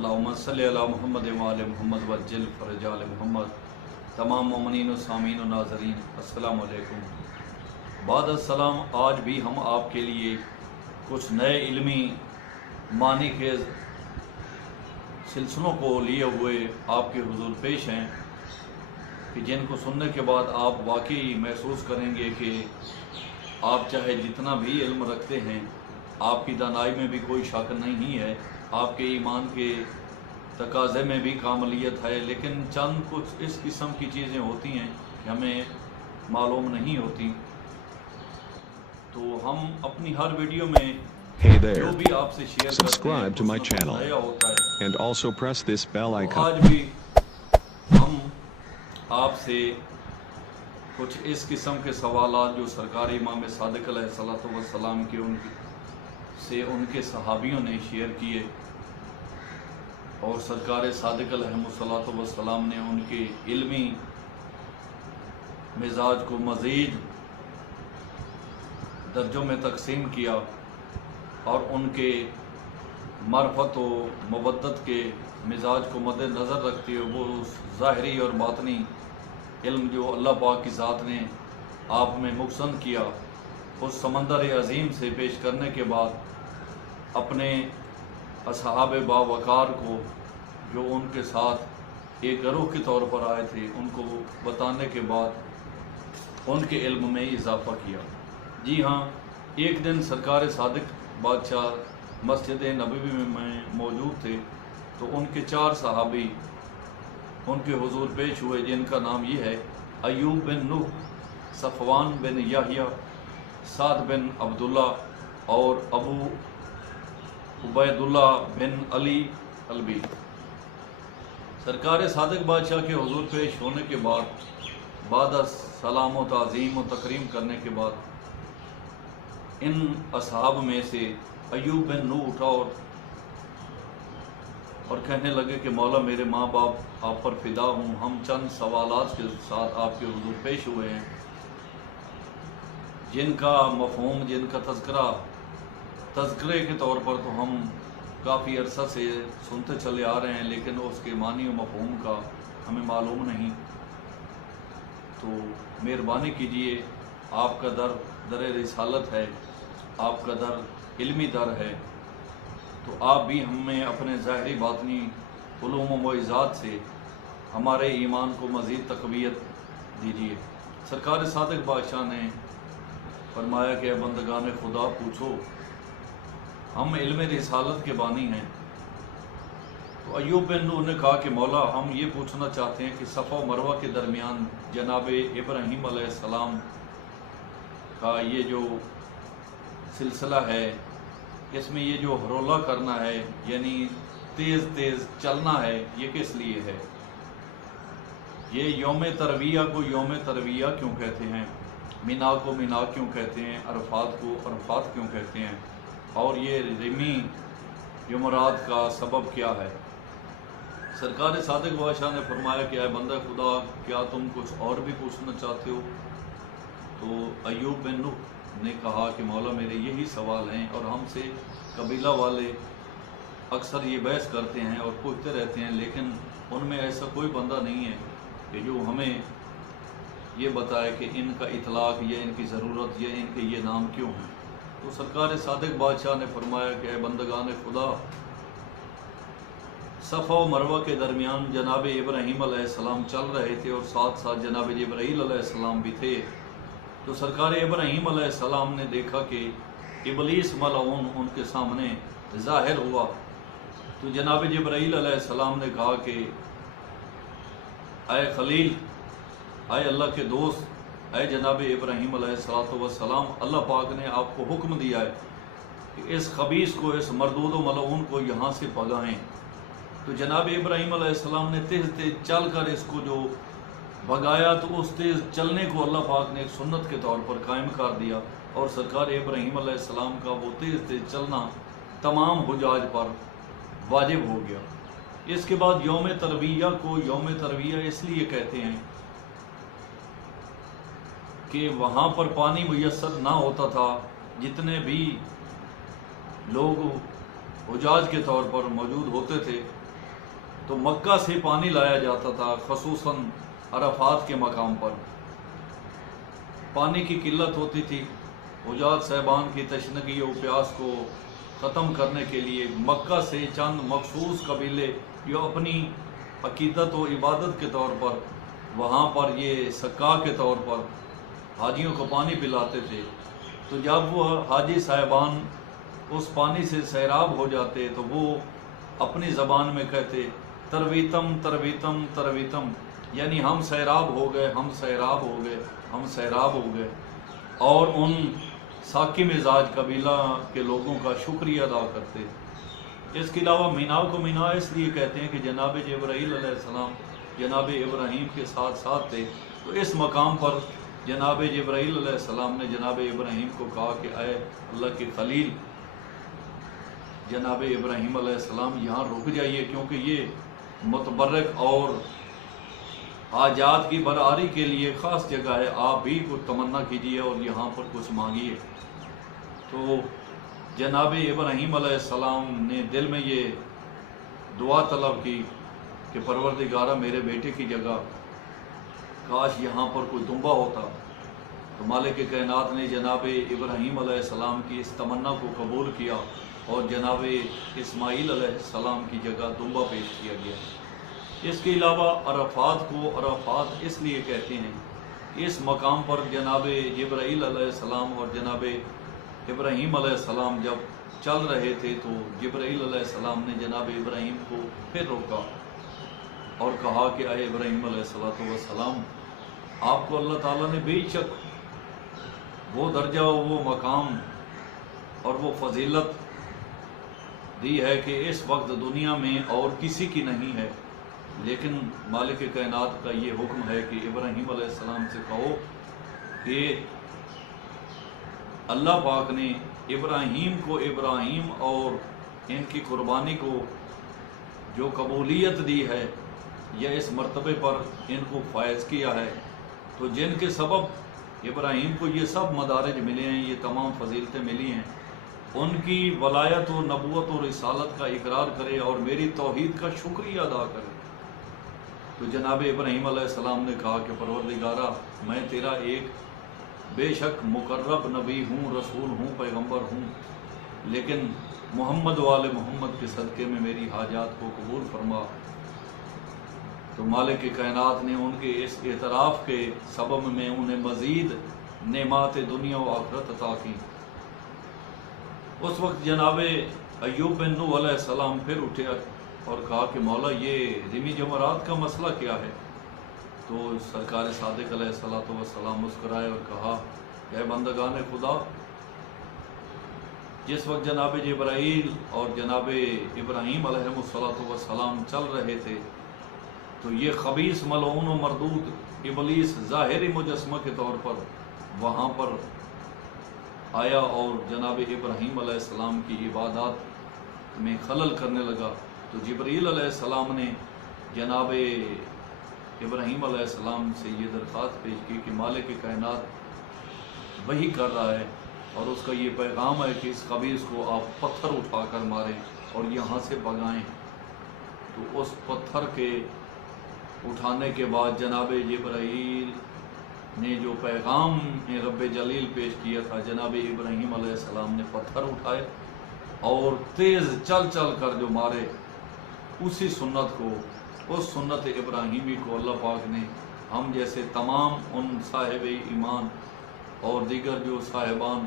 अल्लाहुम्मा सल्लि अला मुहम्मद व आले मुहम्मद वज्जिल फरज आले मुहम्मद। तमाम मोमिनीन व सामीन व नाज़रीन अस्सलामु अलैकुम। बाद अस्सलाम, आज भी हम आपके लिए कुछ नए इल्मी मानी के सिलसिलों को लिए हुए आपके हुजूर पेश हैं कि जिनको सुनने के बाद आप वाकई महसूस करेंगे कि आप चाहे जितना भी इल्म रखते हैं, आपकी दानाई में भी कोई शक नहीं है, आपके ईमान के तकाज़े में भी कामलियत है, लेकिन चंद कुछ इस किस्म की चीज़ें होती हैं कि हमें मालूम नहीं होती। तो हम अपनी हर वीडियो में Hey there, जो भी आपसे शेयर subscribe to my करते हैं channel कुछ नया होता है। and also press this bell तो icon. आज भी हम आपसे कुछ इस किस्म के सवालात जो सरकार इमाम सादिक अलैहिस्सलातु वस्सलाम के उनके सहाबियों ने शेयर किए और सरकार सादिक अलैहिस्सलातु वस्सलाम ने उनके इल्मी मिजाज को मज़ीद दर्जों में तकसीम किया और उनके मार्फत व मवद्दत के मिजाज को मद्देनज़र रखते हुए वो ज़ाहिरी और बातनी इल्म जो अल्लाह पाक की ज़ात ने आप में मुक़स्सम किया, उस समंदर अज़ीम से पेश करने के बाद अपने असहाब बावकार को जो उनके साथ एक गिरोह के तौर पर आए थे, उनको बताने के बाद उनके इल्म में इजाफ़ा किया। जी हाँ, एक दिन सरकार सादिक बादशाह मस्जिद नबवी में मौजूद थे तो उनके 4 सहाबी उनके हुजूर पेश हुए, जिनका नाम ये है अयूब बिन नूह, सफ़वान बिन याहिया, साद बिन अब्दुल्ला और अबू उबैदुल्ला बिन अली अलबी। सरकार सादिक बादशाह के हुजूर पेश होने के बाद सलाम व ताज़ीम व तकरीम करने के बाद इन असहाब में से अयूब बिन नूह उठा और कहने लगे कि मौला, मेरे माँ बाप आप पर फिदा हूँ, हम चंद सवालात के साथ आपके हुजूर पेश हुए हैं जिनका मफ़हूम, जिनका तज़किरे के तौर पर तो हम काफ़ी अरसा से सुनते चले आ रहे हैं, लेकिन उसके मानी व मफ़हूम का हमें मालूम नहीं। तो मेहरबानी कीजिए, आपका दर रिसालत है, आपका दर इल्मी दर है, तो आप भी हमें अपने ज़ाहिरी बातनी उलूम व मुइज़ात से हमारे ईमान को मज़ीद तक़वियत दीजिए। सरकार सादिक बादशाह ने फरमाया कि बंदगान खुदा पूछो, हम इल्म रिसालत के बानी हैं। तो अयूब बिन नूह ने कहा कि मौला, हम ये पूछना चाहते हैं कि सफ़ा व मरवा के दरमियान जनाब इब्राहीम अलैहिस्सलाम का ये जो सिलसिला है, इसमें ये जो हरोला करना है, यानी तेज़ तेज़ चलना है, ये किस लिए है? ये यौम तरविया को यौम तरविया क्यों कहते हैं? मीना को मीना क्यों कहते हैं? अरफात को अरफात क्यों कहते हैं? और ये रिमी जुमरात का सबब क्या है? सरकार सादिक बादशाह ने फरमाया कि आए बंदा खुदा, क्या तुम कुछ और भी पूछना चाहते हो? तो अयूब बिन नूह ने कहा कि मौला, मेरे यही सवाल हैं और हमसे कबीला वाले अक्सर ये बहस करते हैं और पूछते रहते हैं, लेकिन उनमें ऐसा कोई बंदा नहीं है कि जो हमें ये बताए कि इनका इतलाक़ या इनकी ज़रूरत या इनके ये नाम क्यों हैं। तो सरकार सादिक बादशाह ने फरमाया कि बंदगान खुदा, सफ़ा व मरवा के दरमियान जनाब इब्राहीम अलैहिस्सलाम चल रहे थे और साथ साथ जनाब जिब्राईल अलैहिस्सलाम भी थे। तो सरकार इब्राहीम अलैहिस्सलाम ने देखा कि इबलीस मलऊन उनके सामने ज़ाहिर हुआ। तो जनाब जिब्राईल अलैहिस्सलाम ने कहा कि आए खलील, आए अल्लाह के दोस्त, ऐ जनाब इब्राहीम अलैहिस्सलातु वस्सलाम, अल्लाह पाक ने आपको हुक्म दिया है कि इस खबीस को, इस मरदूद व मलऊन को यहाँ से भगाएं। तो जनाब इब्राहीम अलैहिस्सलाम ने तेज़ तेज़ चल कर इसको जो भगाया, तो उस तेज़ चलने को अल्लाह पाक ने एक सुन्नत के तौर पर कायम कर दिया और सरकार इब्राहीम अलैहिस्सलाम का वो तेज़ तेज़ चलना तमाम हुजाज पर वाजिब हो गया। इसके बाद यौम तरविया को यौम तरविया इसलिए कहते हैं कि वहाँ पर पानी मुयस्सर ना होता था। जितने भी लोग हुजाज के तौर पर मौजूद होते थे تو مکہ سے پانی لایا جاتا تھا، خصوصاً عرفات کے مقام پر پانی کی قلت ہوتی تھی۔ حجاج صاحبان کی تشنگی و پیاس کو ختم کرنے کے لیے مکہ سے چند مخصوص قبیلے جو اپنی عقیدت و عبادت کے طور پر وہاں پر یہ سقا کے طور پر حاجیوں کو پانی پلاتے تھے، تو جب وہ حاجی صاحبان اس پانی سے سیراب ہو جاتے تو وہ اپنی زبان میں کہتے ترویتم ترویتم ترویتم، یعنی ہم سیراب ہو گئے، ہم سیراب ہو گئے، ہم سیراب ہو گئے، اور ان ساکی مزاج قبیلہ کے لوگوں کا شکریہ ادا کرتے۔ اس کے علاوہ مینا کو مینا اس لیے کہتے ہیں کہ جناب جبرائیل علیہ السلام جناب ابراہیم کے ساتھ ساتھ تھے، تو اس مقام پر جناب جبرائیل علیہ السلام نے جناب ابراہیم کو کہا کہ اے اللہ کے خلیل جناب ابراہیم علیہ السلام یہاں رک جائیے، کیونکہ یہ متبرک اور حاجات کی برآری کے لیے خاص جگہ ہے، آپ بھی کچھ تمنا کیجیے اور یہاں پر کچھ مانگیے۔ تو جناب ابراہیم علیہ السلام نے دل میں یہ دعا طلب کی کہ پروردگارہ میرے بیٹے کی جگہ کاش یہاں پر کوئی دمبا ہوتا، تو مالک کائنات نے جناب ابراہیم علیہ السلام کی اس تمنا کو قبول کیا اور جناب اسماعیل علیہ السلام کی جگہ دمبا پیش کیا گیا۔ اس کے علاوہ عرفات کو عرفات اس لیے کہتے ہیں کہ اس مقام پر جناب جبرائیل علیہ السلام اور جناب ابراہیم علیہ السلام جب چل رہے تھے تو جبرائیل علیہ السلام نے جناب ابراہیم کو پھر روکا اور کہا کہ اے ابراہیم علیہ السلام، آپ کو اللہ تعالیٰ نے بے شک وہ درجہ وہ مقام اور وہ فضیلت دی ہے کہ اس وقت دنیا میں اور کسی کی نہیں ہے، لیکن مالک کائنات کا یہ حکم ہے کہ ابراہیم علیہ السلام سے کہو کہ اللہ پاک نے ابراہیم کو ابراہیم اور ان کی قربانی کو جو قبولیت دی ہے یا اس مرتبے پر ان کو فائز کیا ہے، تو جن کے سبب ابراہیم کو یہ سب مدارج ملے ہیں، یہ تمام فضیلتیں ملی ہیں، ان کی ولایت و نبوت و رسالت کا اقرار کرے اور میری توحید کا شکریہ ادا کرے۔ تو جناب ابراہیم علیہ السلام نے کہا کہ پروردگارہ میں تیرا ایک بے شک مقرب نبی ہوں، رسول ہوں، پیغمبر ہوں، لیکن محمد وآل محمد کے صدقے میں میری حاجات کو قبول فرما۔ تو مالک کائنات نے ان کے اس اعتراف کے سبب میں انہیں مزید نعمات دنیا و آخرت عطا کی۔ اس وقت جناب ایوب بن نوح علیہ السلام پھر اٹھے اور کہا کہ مولا یہ رمی جمرات کا مسئلہ کیا ہے؟ تو سرکار صادق علیہ السلام مسکرائے اور کہا کہ اے بندگان خدا، جس وقت جناب جبرائیل اور جناب ابراہیم علیہ السلام چل رہے تھے تو یہ خبیث ملعون و مردود ابلیس ظاہری مجسمہ کے طور پر وہاں پر آیا اور جناب ابراہیم علیہ السلام کی عبادات میں خلل کرنے لگا۔ تو جبرائیل علیہ السلام نے جناب ابراہیم علیہ السلام سے یہ درخواست پیش کی کہ مالک کائنات وہی کر رہا ہے اور اس کا یہ پیغام ہے کہ اس خبیث کو آپ پتھر اٹھا کر ماریں اور یہاں سے بھگائیں۔ تو اس پتھر کے اٹھانے کے بعد جناب جبرائیل نے جو پیغام رب جلیل پیش کیا تھا، جناب ابراہیم علیہ السلام نے پتھر اٹھائے اور تیز چل چل کر جو مارے، اسی سنت کو، اس سنت ابراہیمی کو اللہ پاک نے ہم جیسے تمام ان صاحب ایمان اور دیگر جو صاحبان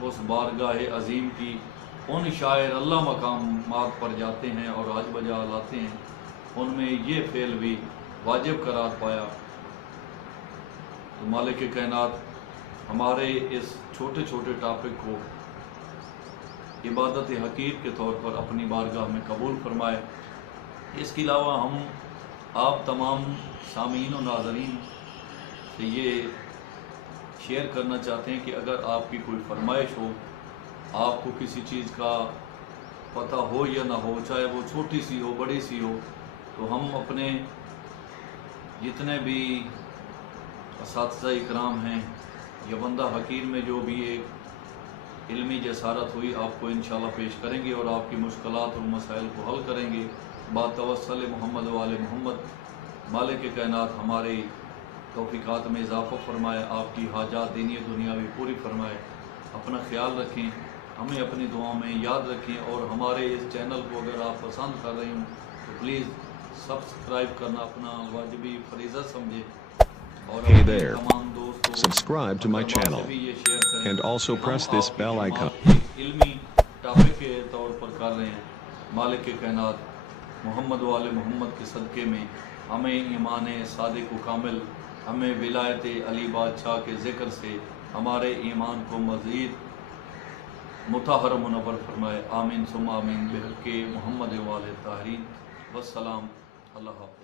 اس بارگاہ عظیم کی ان شاعر اللہ مقامات پر جاتے ہیں اور حج بجا لاتے ہیں، ان میں یہ فعل بھی واجب قرار پایا۔ تو مالک کائنات ہمارے اس چھوٹے چھوٹے ٹاپک کو عبادت حقیر کے طور پر اپنی بارگاہ میں قبول فرمائے۔ اس کے علاوہ ہم آپ تمام سامعین و ناظرین سے یہ شیئر کرنا چاہتے ہیں کہ اگر آپ کی کوئی فرمائش ہو، آپ کو کسی چیز کا پتہ ہو یا نہ ہو، چاہے وہ چھوٹی سی ہو بڑی سی ہو، تو ہم اپنے جتنے بھی اساتذہ اکرام ہیں یا بندہ حقیر میں جو بھی ایک علمی جسارت ہوئی، آپ کو انشاءاللہ پیش کریں گے اور آپ کی مشکلات اور مسائل کو حل کریں گے۔ बातवसल मोहम्मद वाले मोहम्मद। मालिक कायनात हमारे तौफीकात में इजाफ़ा फरमाए, आपकी हाजात दीनी दुनियावी पूरी फरमाए। अपना ख्याल रखें, हमें अपनी दुआओं में याद रखें, और हमारे इस चैनल को अगर आप पसंद कर रहे हो तो प्लीज़ सब्सक्राइब करना अपना वाजिबी फरीज़ा समझे, और Hey अपने there. तमाम दोस्तों Subscribe to my अकरबा से channel भी ये शेयर करें and also कि press हम this आपकी bell icon. खिदमत एक इल्मी टॉपिक के तौर पर कर रहे हैं। मालिक के कायनात मोहम्मद वाले मोहम्मद के सदक़े में हमें ईमान सादिक व कामिल, हमें विलायत अली बादशाह के ज़िक्र से हमारे ईमान को मज़ीद मुतहर मुनव्वर फरमाए। आमीन सुम्मा आमीन बिहक़्क़ि मोहम्मद वाले ताहीरीन। वस्सलाम। अल्लाह हाफ़िज़।